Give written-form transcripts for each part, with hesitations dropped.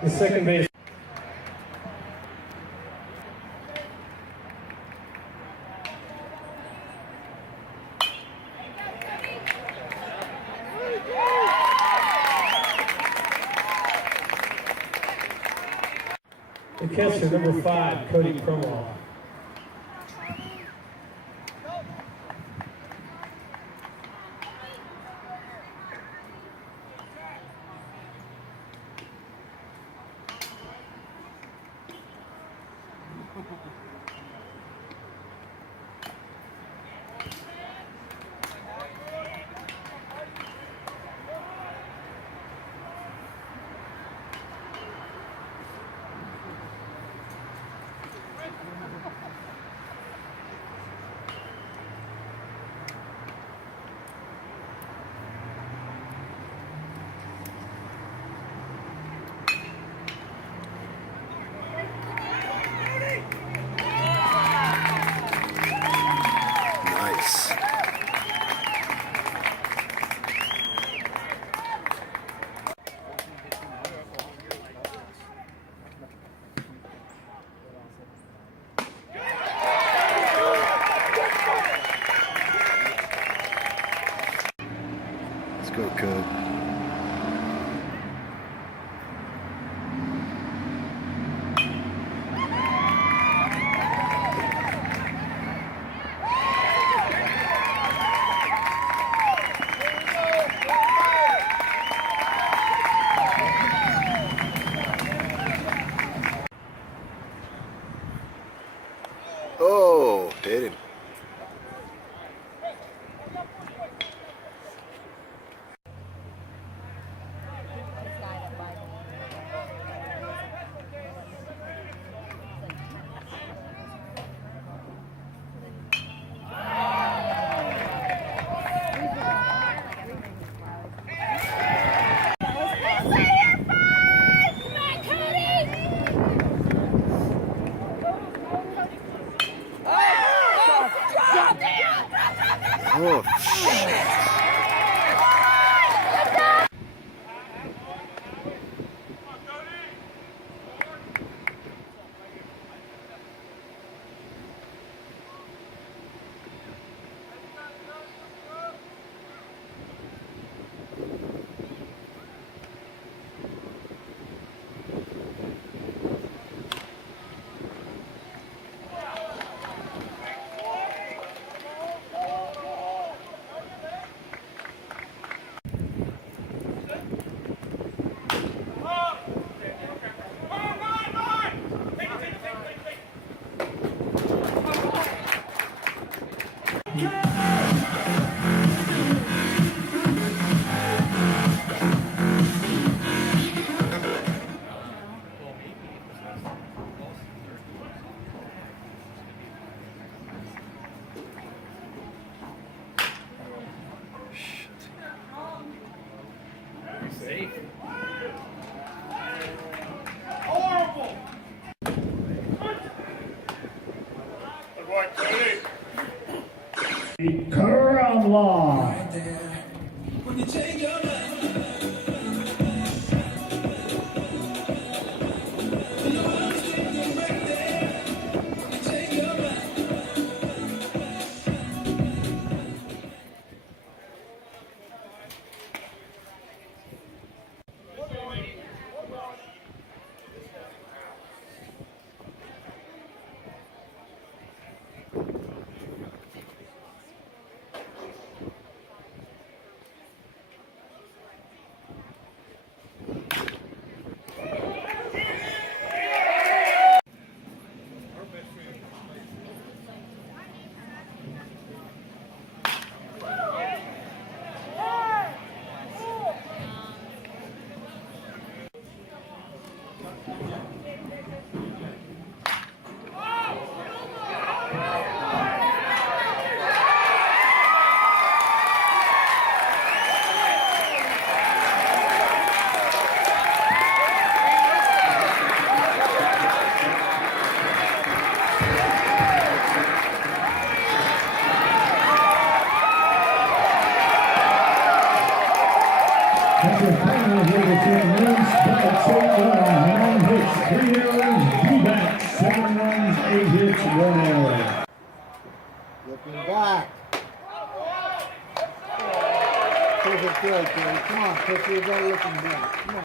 The second base. The catcher, number 5, Cody. Nice. Let's go, Code. Oh, hit him. Oh, shit. Horrible! Curl law. When you change your mind. That's your final here between men's Come on, Cookie, you gotta look him down. Come on.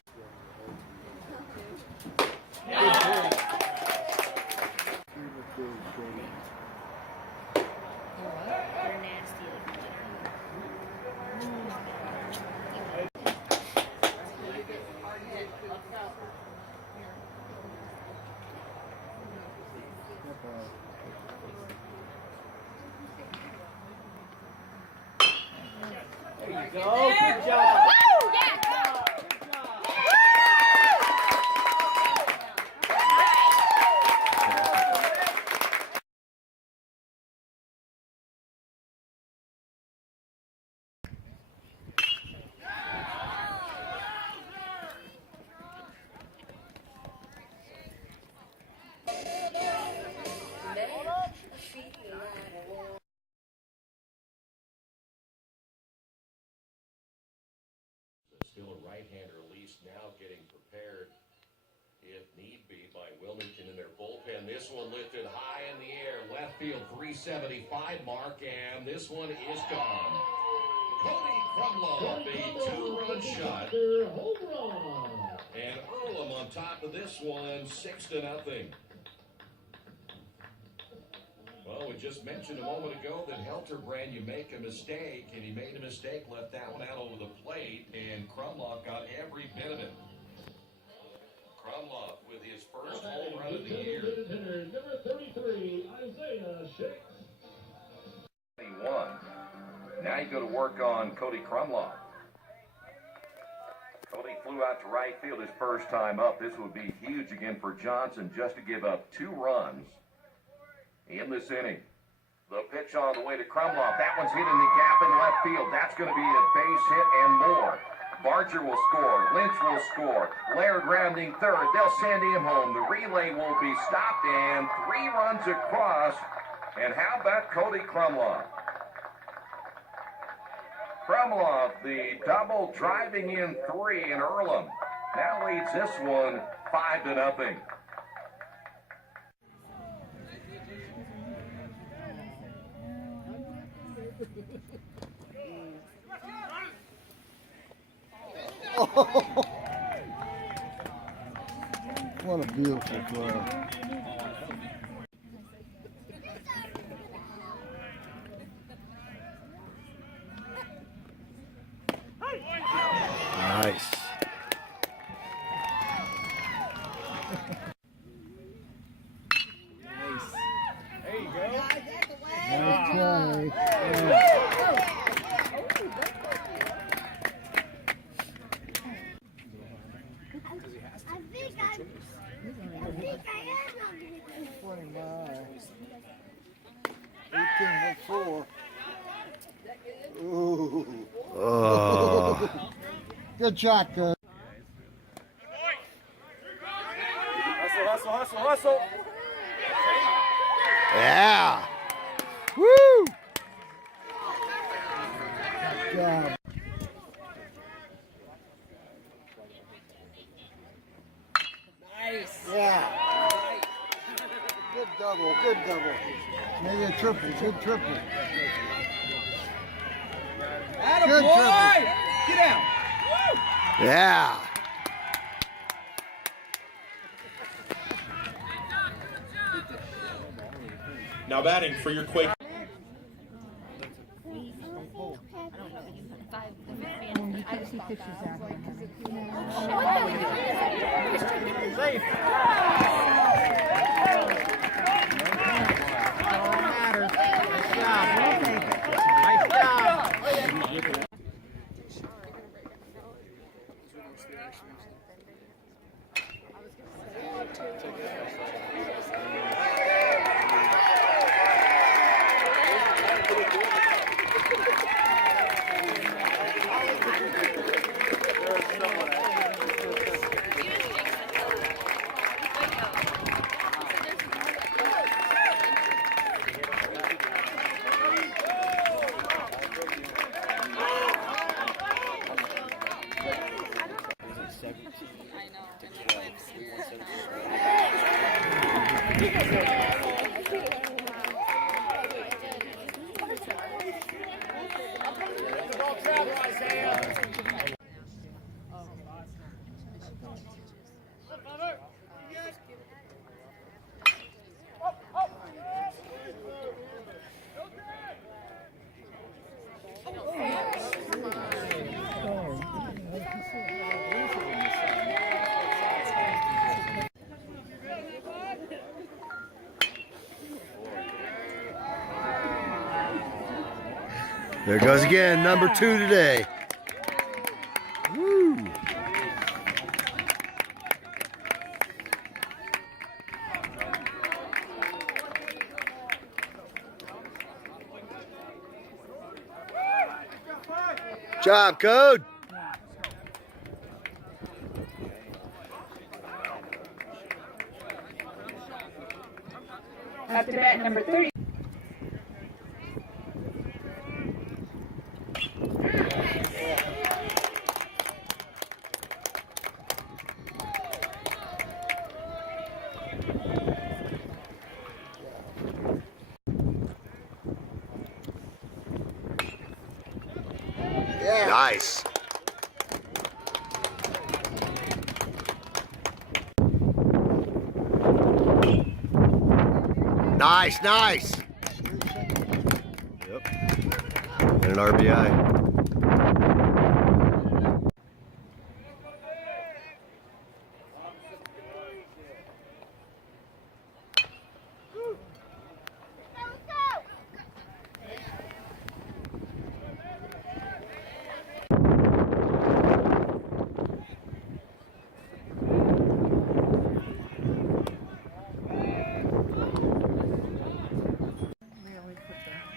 Good play. They're nasty. There you go. Good job. Still a right-hander, at least now getting prepared, if need be, by Wilmington in their bullpen. This one lifted high in the air, left field 375 mark, and this one is gone. Cody Krumlov, a two-run shot. And Earlham on top of this one, 6-0. Well, we just mentioned a moment ago that Helterbrand, you make a mistake, and he made a mistake, left that one out over the plate, and Krumlov got every bit of it. Krumlov with his first home run of the year. Number 33, Isaiah Shakes. 21. Now you go to work on Cody Krumlov. Cody flew out to right field his first time up. This would be huge again for Johnson just to give up 2 runs in this inning. The pitch on the way to Krumlov. That one's hitting the gap in left field. That's going to be a base hit and more. Barger will score. Lynch will score. Laird rounding third. They'll send him home. The relay will be stopped and 3 runs across. And how about Cody Krumlov? Krumlov, the double driving in 3, and Earlham now leads this one 5-0. What a beautiful play. Nice. There you go. Nice play. I think I am. 29. 18.4. Ooh. Oh. Good shot, good. Hustle. Yeah. Woo. Good job. Nice. Yeah. Good double. Maybe a triple. Good triple. Atta Good boy! triple. Get out. Yeah. Now batting for your Quake. There goes again, number 2 today. Woo! Job, Code. Up to bat number 30. Yeah. Nice. Nice, nice. Yep. And an RBI.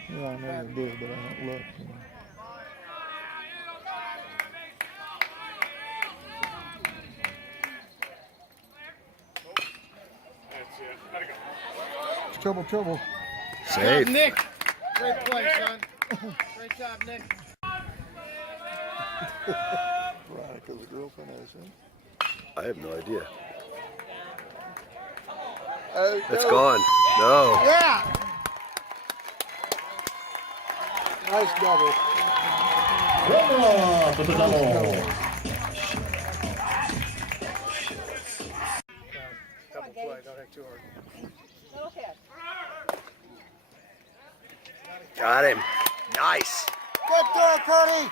Yeah, I know you did, but I don't look. You know. It's trouble, trouble. Safe. Nick. Great play, son. Great job, Nick. Veronica's a girlfriend, I assume. I have no idea. It's It's gone. No. Yeah. Nice double. Krumloff with the double. Double play, don't hit too hard. Got him. Nice. Good throw, Cody.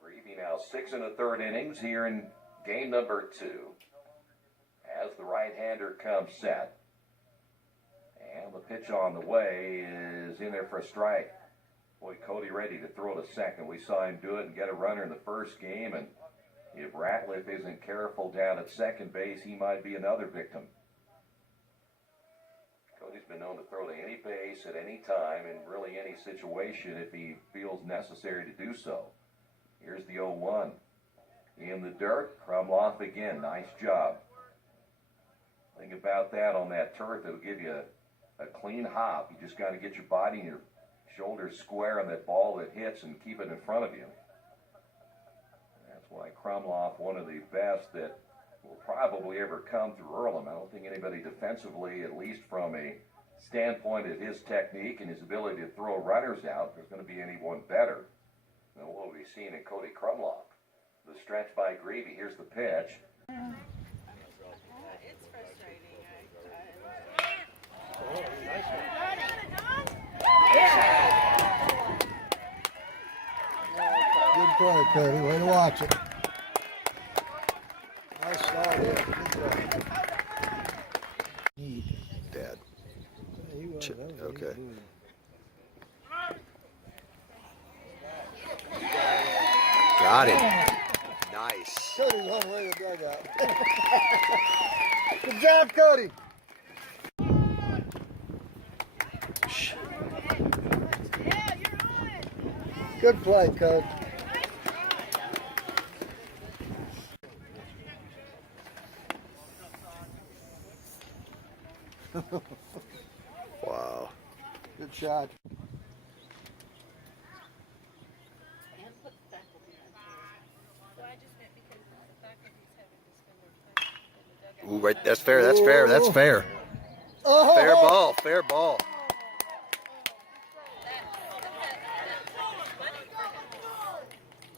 Greavy now 6 1/3 innings here in game number 2. As the right-hander comes set. And the pitch on the way is in there for a strike. Boy, Cody ready to throw to second. We saw him do it and get a runner in the first game. And if Ratliff isn't careful down at second base, he might be another victim. Cody's been known to throw to any base at any time in really any situation if he feels necessary to do so. Here's the 0-1. In the dirt, Krumloff again. Nice job. Think about that on that turf. It'll give you a clean hop. You just got to get your body and your shoulders square on that ball that hits and keep it in front of you. That's why Krumloff, one of the best that will probably ever come through Earlham. I don't think anybody defensively, at least from a standpoint of his technique and his ability to throw runners out, there's going to be anyone better than what we've seen in Cody Krumloff. The stretch by Greavy. Here's the pitch. It's frustrating. Good play, Cody. Way to watch it. Nice start here. Good job. Neat. Dad. He was, that was Okay. easy. Got him. Nice. Cody's on the way to the dugout. Good job, Cody. Good play, Coach. Wow. Good shot. Ooh, right. That's fair. That's fair. That's fair. Oh, Fair ball. Fair ball.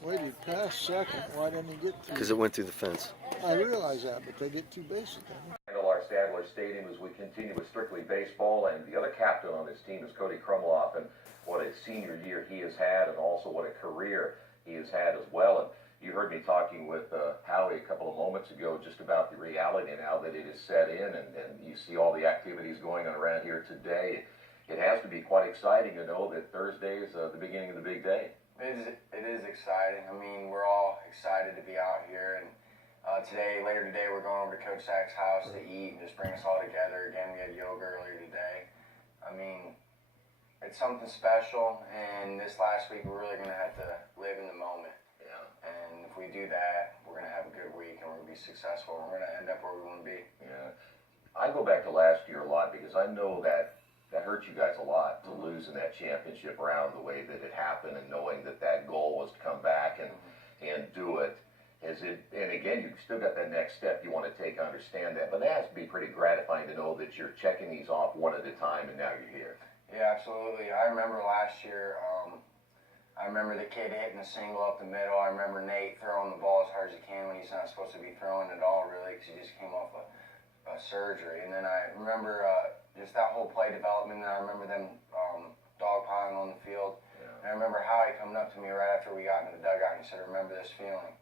Waited past second. Why didn't he get through? Because it went through the fence. I realize that, but they get two bases. Don't Handle our Stadler Stadium as we continue with strictly baseball, and the other captain on this team is Cody Krumloff, and what a senior year he has had, and also what a career he has had as well. And You heard me talking with Howie a couple of moments ago just about the reality now that it is set in, and you see all the activities going on around here today. It has to be quite exciting to know that Thursday is the beginning of the big day. It is exciting. I mean, we're all excited to be out here, and later today, we're going over to Coach Sack's house to eat and just bring us all together. Again, we had yoga earlier today. I mean, it's something special, and this last week, we're really going to have to live in the moment. Yeah. And if we do that, we're going to have a good week, and we're going to be successful. We're going to end up where we want to be. Yeah. I go back to last year a lot because I know that hurt you guys a lot to lose in that championship round the way that it happened, and knowing that goal was to come back and do it. And again, you've still got that next step you want to take, understand that, but that has to be pretty gratifying to know that you're checking these off one at a time, and now you're here. Yeah, absolutely. I remember last year, I remember the kid hitting a single up the middle. I remember Nate throwing the ball as hard as he can when he's not supposed to be throwing at all, really, because he just came off a surgery. And then I remember just that whole play development, and I remember them dogpiling on the field. Yeah. And I remember Howie coming up to me right after we got in the dugout, and he said, "Remember this feeling."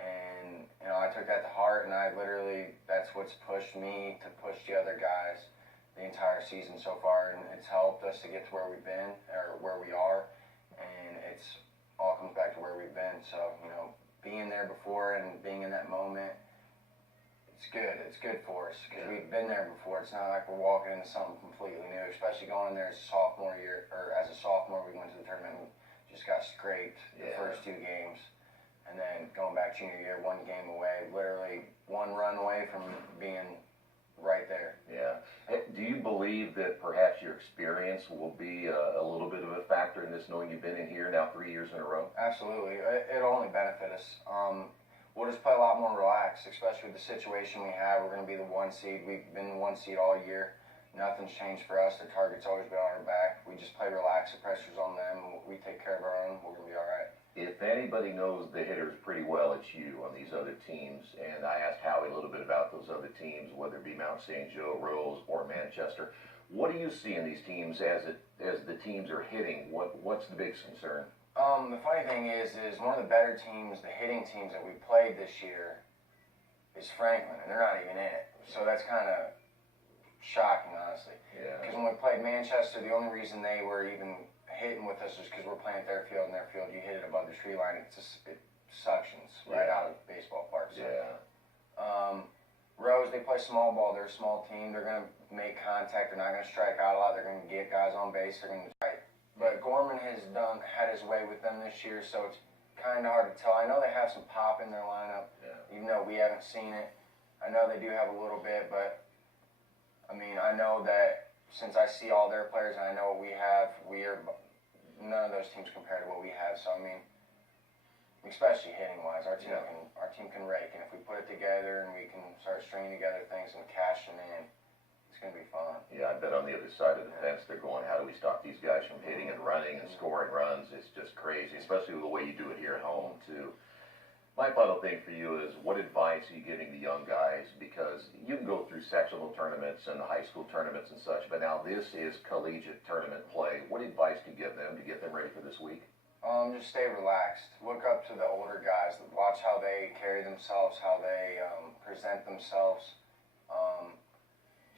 And, you know, I took that to heart, and that's what's pushed me to push the other guys the entire season so far, and it's helped us to get to where we've been, or where we are, and it's all comes back to where we've been. So, you know, being there before and being in that moment, it's good for us, because we've been there before. It's not like we're walking into something completely new, especially going in there as a sophomore, we went to the tournament and just got scraped the first 2 games. And then going back junior year, 1 game away, literally 1 run away from being right there. Yeah. Hey, do you believe that perhaps your experience will be a little bit of a factor in this, knowing you've been in here now 3 years in a row? Absolutely. It'll only benefit us. We'll just play a lot more relaxed, especially with the situation we have. We're going to be the 1 seed. We've been the 1 seed all year. Nothing's changed for us. The target's always been on our back. We just play relaxed. The pressure's on them. We take care of our own. We're going to be all right. If anybody knows the hitters pretty well, it's you on these other teams. And I asked Howie a little bit about those other teams, whether it be Mount St. Joe, Rose, or Manchester. What do you see in these teams as the teams are hitting? What's the biggest concern? The funny thing is one of the better teams, the hitting teams that we played this year, is Franklin, and they're not even in it. So that's kind of shocking, honestly. Yeah. Because when we played Manchester, the only reason they were even hitting with us is because we're playing their field, and their field, you hit it above the tree line, it suctions right out of the baseball park. So, Rose, they play small ball. They're a small team. They're going to make contact. They're not going to strike out a lot. They're going to get guys on base. They're going to fight. But Gorman has had his way with them this year, so it's kind of hard to tell. I know they have some pop in their lineup, even though we haven't seen it. I know they do have a little bit, but I mean, I know that since I see all their players and I know what we have, none of those teams compare to what we have. So I mean, especially hitting wise, our team can rake, and if we put it together and we can start stringing together things and cashing in, it's going to be fun. Yeah, I bet on the other side of the fence they're going, how do we stop these guys from hitting and running and scoring runs? It's just crazy, especially the way you do it here at home too. My final thing for you is, what advice are you giving the young guys? Because you can go through sectional tournaments and the high school tournaments and such, but now this is collegiate tournament play. What advice do you give them to get them ready for this week? Just stay relaxed. Look up to the older guys. Watch how they carry themselves, how they present themselves.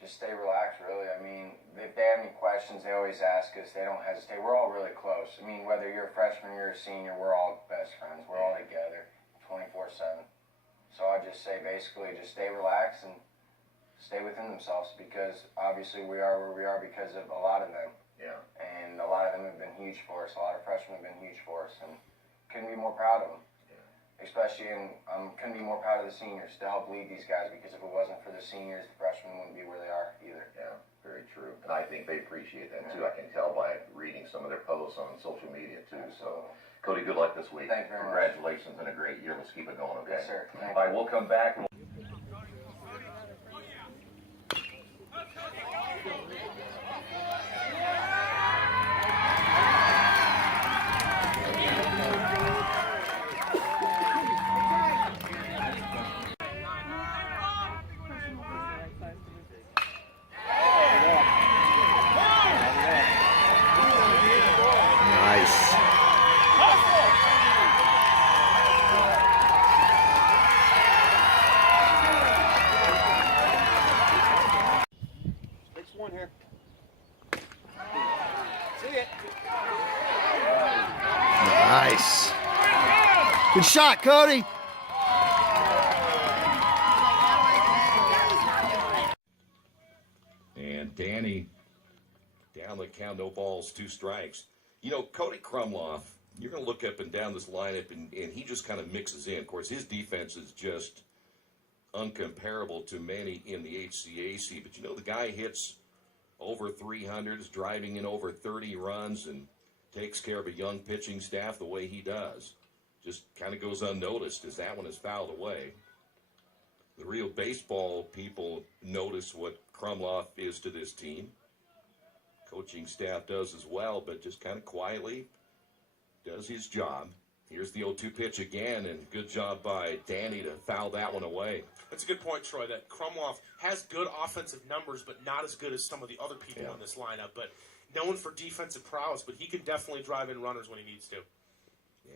Just stay relaxed, really. I mean, if they have any questions, they always ask us. They don't hesitate. We're all really close. I mean, whether you're a freshman or you're a senior, we're all best friends. We're all together 24/7. So I just say, basically, just stay relaxed and stay within themselves, because obviously we are where we are because of a lot of them. Yeah. And a lot of them have been huge for us. A lot of freshmen have been huge for us, and couldn't be more proud of them. Especially, couldn't be more proud of the seniors to help lead these guys, because if it wasn't for the seniors, the freshmen wouldn't be where they are either. Yeah, very true. And I think they appreciate that too. I can tell by reading some of their posts on social media too. So, Cody, good luck this week. Thank you very much. Congratulations on a great year. Let's keep it going, okay? Yes, sir. Thank All right, we'll come back. Nice. Nice. Good shot, Cody. And Danny down the count, no balls, 2 strikes. You know, Cody Krumloff, you're going to look up and down this lineup, and he just kind of mixes in. Of course, his defense is just uncomparable to many in the HCAC. But, you know, the guy hits over 300, is driving in over 30 runs, and takes care of a young pitching staff the way he does. Just kind of goes unnoticed as that one is fouled away. The real baseball people notice what Krumloff is to this team. Coaching staff does as well, but just kind of quietly does his job. Here's the 0-2 pitch again, and good job by Danny to foul that one away. That's a good point, Troy, that Krumloff has good offensive numbers, but not as good as some of the other people in this lineup. But known for defensive prowess, but he can definitely drive in runners when he needs to.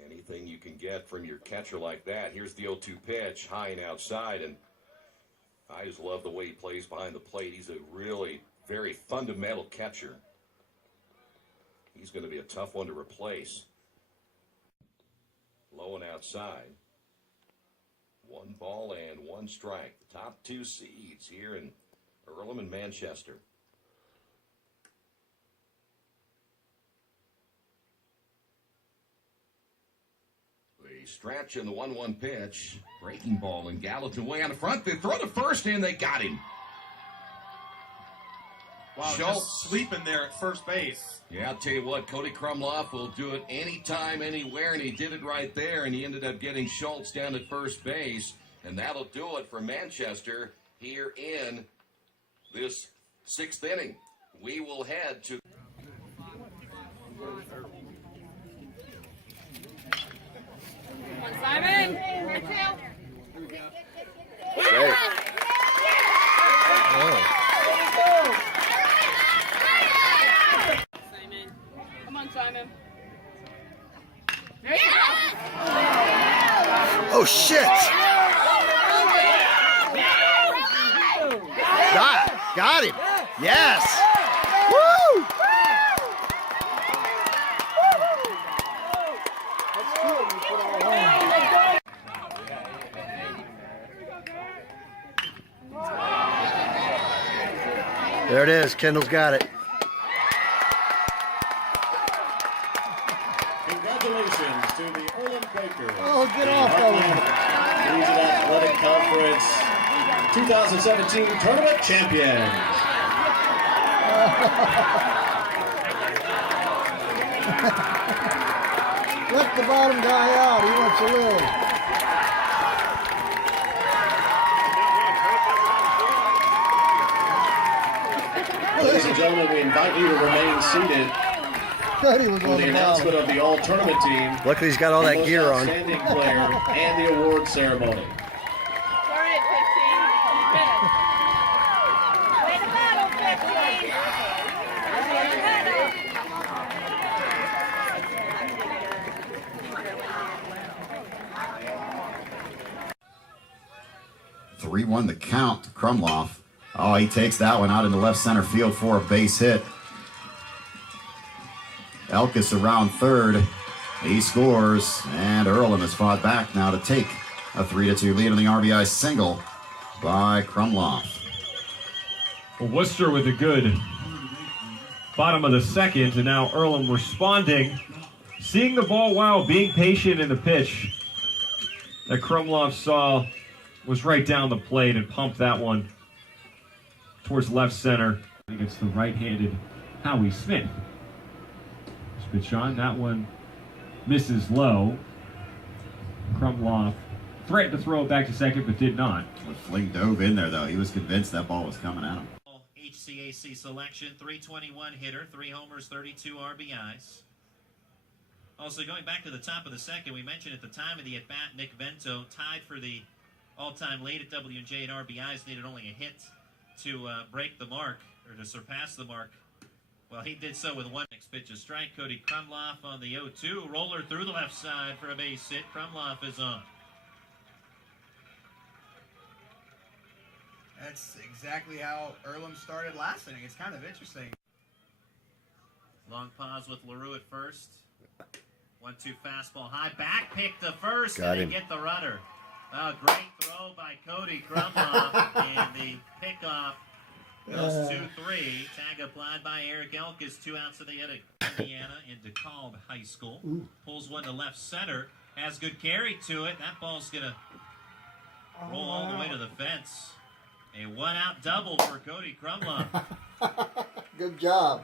Anything you can get from your catcher like that. Here's the 0-2 pitch, high and outside, and I just love the way he plays behind the plate. He's a really very fundamental catcher. He's going to be a tough one to replace. Low and outside. 1 ball and 1 strike. The top 2 seeds here in Earlham and Manchester. The stretch and the 1-1 pitch. Breaking ball, and Gallatin way on the front. They throw to first, and they got him. Wow, just sleeping there at first base. Yeah, I'll tell you what, Cody Krumloff will do it anytime, anywhere, and he did it right there, and he ended up getting Schultz down at first base, and that'll do it for Manchester here in this 6th inning. We will head to... Simon! Safe. Oh. Come on, Simon. Oh, shit. Got him. Yes. Woo! There it is. Kendall's got it. Congratulations to the Earlham Quakers. Oh, get off that one. Region Athletic Conference 2017 Tournament Champions. Let the bottom guy out. He wants to live. Ladies and gentlemen, we invite you to remain seated Cody was for on the the announcement bottom. of the all-tournament team, Luckily, he's got all the that most gear on. outstanding player, and the award ceremony. Darn it, 15. Way to battle, 15. Way to battle. 3-1 the count to Krumloff. Oh, he takes that one out into left center field for a base hit. Elkis around third. He scores, and Earlham has fought back now to take a 3-2 lead on the RBI single by Krumloff. Well, Worcester with a good bottom of the 2nd, and now Earlham responding, seeing the ball while being patient in the pitch that Krumloff saw was right down the plate and pumped that one towards left center. I think it's the right-handed Howie Smith. Pitch on, that one misses low. Krumloff threatened to throw it back to second, but did not. Fling dove in there, though. He was convinced that ball was coming at him. HCAC selection, 321 hitter, 3 homers, 32 RBIs. Also, going back to the top of the 2nd, we mentioned at the time of the at-bat, Nick Vento tied for the all-time lead at W&J in RBIs, needed only a hit to break the mark, or to surpass the mark. Well, he did so with 1. Next pitch, a strike. Cody Krumloff on the 0-2. Roller through the left side for a base hit. Krumloff is on. That's exactly how Earlham started last inning. It's kind of interesting. Long pause with LaRue at first. 1-2 fastball high. Back pick to first. Got and him. they get the runner. Great throw by Cody Krumloff. And the pickoff goes 2-3. Tag applied by Eric Elkis. 2 outs in the inning. Indiana in DeKalb High School. Pulls one to left center. Has good carry to it. That ball's going to roll all the way to the fence. A 1-out double for Cody Krumloff. Good job.